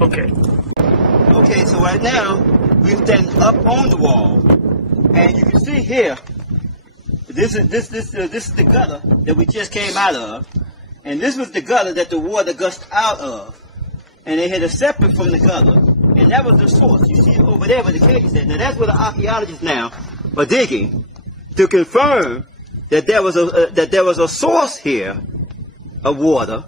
Okay. Okay, so right now, we're standing up on the wall, and you can see here, this is the gutter that we just came out of, and this was the gutter that the water gushed out of, and they had a separate from the gutter, and that was the source. You see it over there where the cage is. Now that's where the archaeologists now are digging to confirm that there was a source here of water,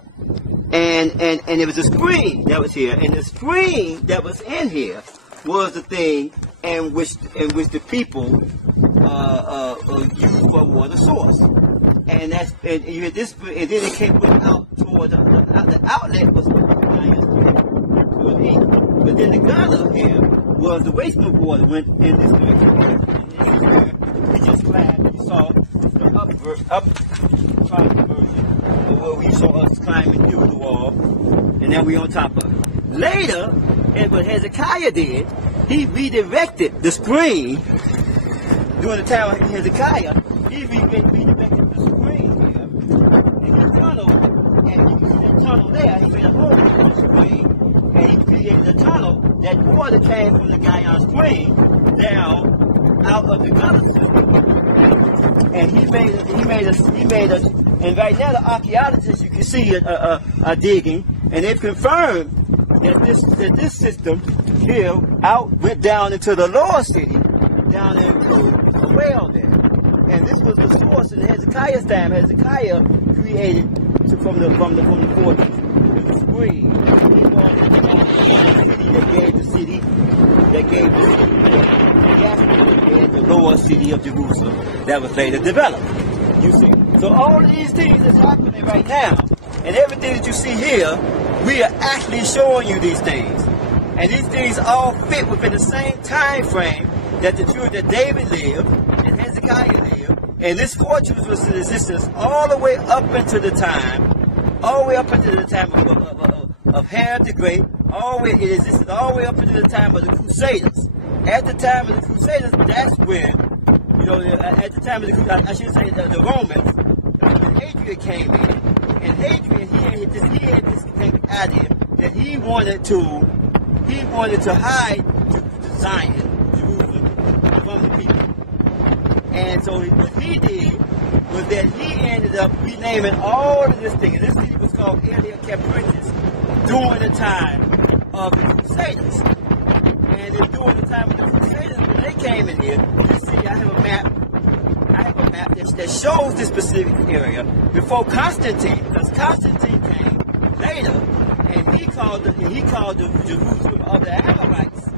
and it was a spring that was here, and the spring that was in here was the thing in which the people used for water source, and you had this, and then it came out toward the outlet was but then the gutter here was the waste of water went in this direction. We just climbed. You saw the up version of where we saw us climbing through the wall, and now we on top of it. Later, what Hezekiah did, he redirected the spring during the time of Hezekiah. He redirected the spring here in the tunnel, and you see that tunnel there. He made a hole in the spring, and he created a tunnel. That water came from the Guyana spring down out of the gutter system, and he made us. And right now, the archaeologists, you can see, are digging, and they've confirmed that this system here went down into the lower city, down into a well there. And this was the source in Hezekiah's time. Hezekiah created from the fortress the spring. He wanted the city that gave the lower city of Jerusalem that was later developed. You see. So all these things that's happening right now, and everything that you see here, we are actually showing you these things. And these things all fit within the same time frame that the children that David lived and Hezekiah lived. And this fortress was in existence all the way up into the time of Herod the Great. It existed all the way up into the time of the Crusaders. At the time of the Crusaders, that's when, at the time of the Crusaders, I should say the Romans, when Hadrian came in, and Hadrian, he had this idea that he wanted to hide Zion, Jerusalem, from the people. And so what he did was that he ended up renaming all of this thing, and this city was called Aelia Capritis during the time of the Crusaders. And then during the time of the Crusaders, when they came in here, you see I have a map that shows this specific area before Constantine, because Constantine came later, and he called the Jerusalem of the Amorites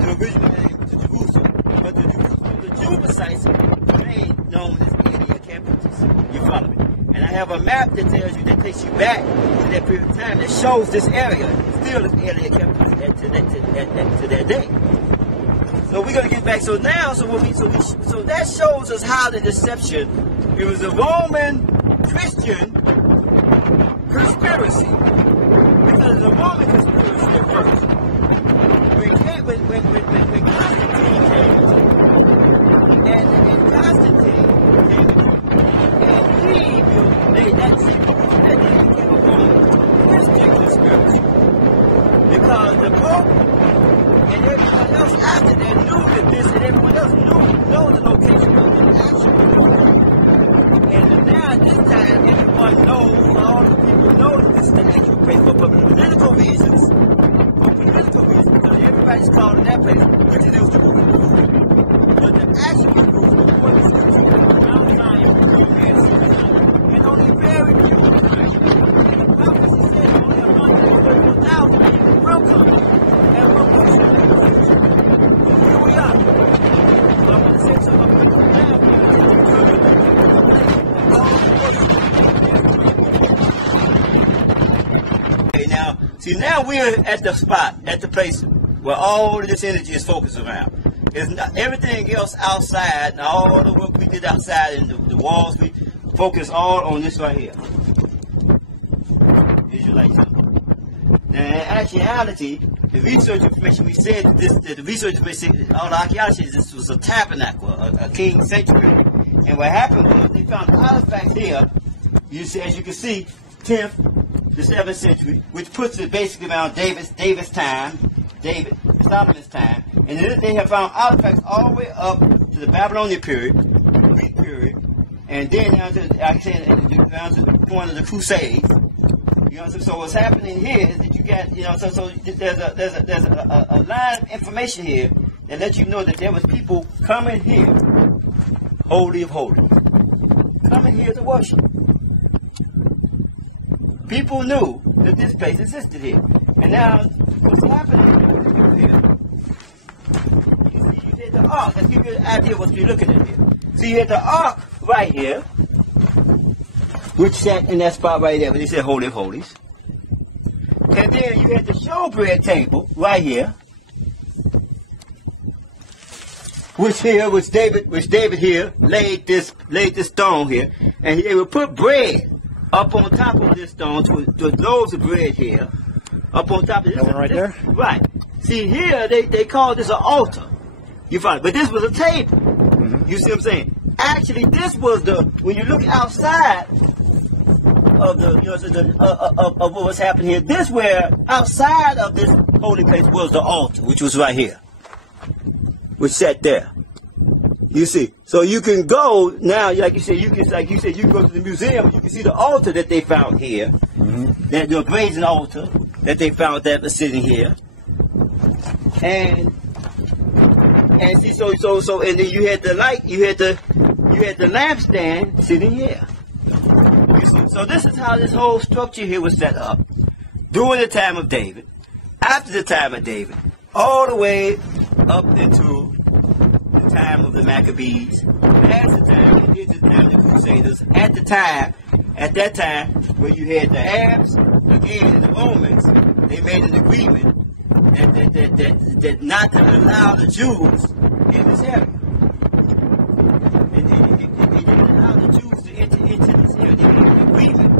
the original name to Jerusalem, but the Jerusalem of the Jebusites remained known as Aelia Capritis. You follow me? And I have a map that tells you, that takes you back to that period of time that shows this area still is Aelia Capritis to that day. So we're going to get back. So now, so that shows us how the deception, it was a Roman Christian conspiracy. Because the Roman conspiracy occurs. When Constantine came, and Constantine came, and he made that became a Roman Christian conspiracy. Because the Pope and everyone else after that knew that this, and everyone else knew the location of the actual building. And now at this time, everyone knows, all the people know that this is the actual place, but for political reasons, because everybody's calling that place, which is Jerusalem. But the actual Jerusalem was Mount Zion, and only very few of them. And the prophecy said only 134,000 people will come. See, now we're at the spot, at the place where all of this energy is focused around. It's not everything else outside, and all the work we did outside, and the walls, we focus all on this right here. Visualize it. Now, in actuality, the research information we said that the research information, all the archaeology, this was a tabernacle, a king's sanctuary. And what happened was they found an artifact here. You see, as you can see, 10th the 7th century, which puts it basically around Solomon's time, and then they have found artifacts all the way up to the Babylonian period, Greek period, and then down to the point of the Crusades. You know, so what's happening here is that you got, you know, so there's a line of information here that lets you know that there was people coming here, Holy of Holies, coming here to worship. People knew that this place existed here. And now, what's happening here? You had the ark. Let's give you an idea of what you're looking at here. So you had the ark right here, which sat in that spot right there, where they said Holy of Holies. And then you had the showbread table right here, which David here laid this stone here, and they would put bread up on top of this stone, to loaves of bread here, up on top of this. That one right there? Right. See, here they call this an altar. You find it, but this was a table. You see what I'm saying? Actually, this was when you look outside of of what was happening here, this where outside of this holy place was the altar, which was right here, which sat there. You see, so you can go now, like you said, you can go to the museum. You can see the altar that they found here, that the brazen altar that they found that was sitting here, and see, so and then you had the light, you had the lampstand sitting here. You see, so this is how this whole structure here was set up during the time of David, after the time of David, all the way up into the time of the Maccabees, past the time, into the time of the Crusaders, at that time, where you had the Arabs, again, and the Romans, they made an agreement that not to allow the Jews in this area. They didn't allow the Jews to enter into this area. They made an agreement,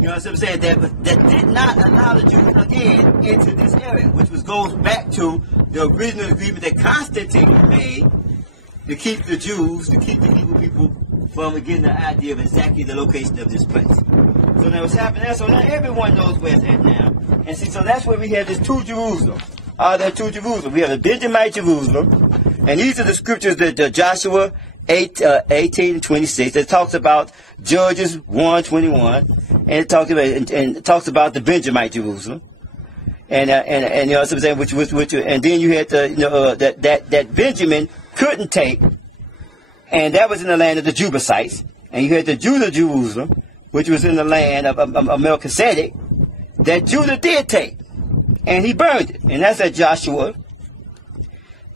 you know what I'm saying, that did not allow the Jews again into this area, which goes back to the original agreement that Constantine made to keep the Jews, to keep the Hebrew people from getting the idea of exactly the location of this place. So now what's happening there, so now everyone knows where it's at now. And see, so that's where we have this two Jerusalem. There are two Jerusalem. We have the Benjamite Jerusalem, and these are the scriptures that Joshua 18 and 26 that talks about Judges 1:21, and it talks about the Benjamite Jerusalem. And you know what I'm saying, which and then you had that Benjamin couldn't take, and that was in the land of the Jebusites, and you had the Judah Jerusalem, which was in the land of Melchizedek, that Judah did take, and he burned it, and that's at Joshua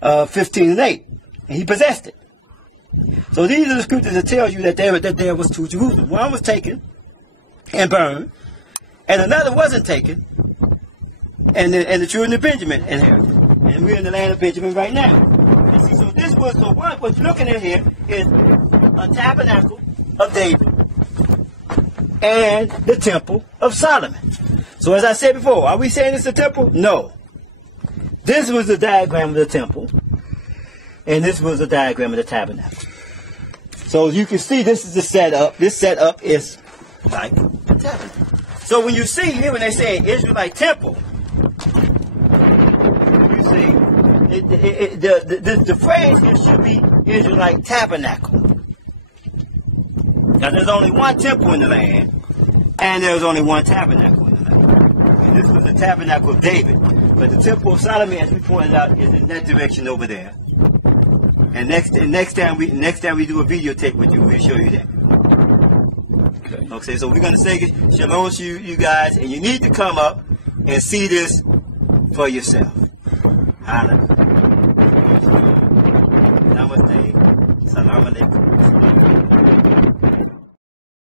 15:8, and he possessed it. So these are the scriptures that tell you that there was two Jerusalem. One was taken and burned, and another wasn't taken, and the children of Benjamin inherited. And we're in the land of Benjamin right now. And see, so this was the one, what you're looking at here is a tabernacle of David and the temple of Solomon. So as I said before, are we saying it's a temple? No. This was the diagram of the temple, and this was the diagram of the tabernacle. So you can see this is the setup. This setup is like a tabernacle. So when you see here, when they say Israelite temple, you see the phrase here should be Israelite tabernacle. Now there's only one temple in the land, and there's only one tabernacle in the land. And this was the tabernacle of David. But the temple of Solomon, as we pointed out, is in that direction over there. And next time we do a videotape with you, we'll show you that. Okay, so we're going to say shalom to you guys, and you need to come up and see this for yourself. Hallelujah.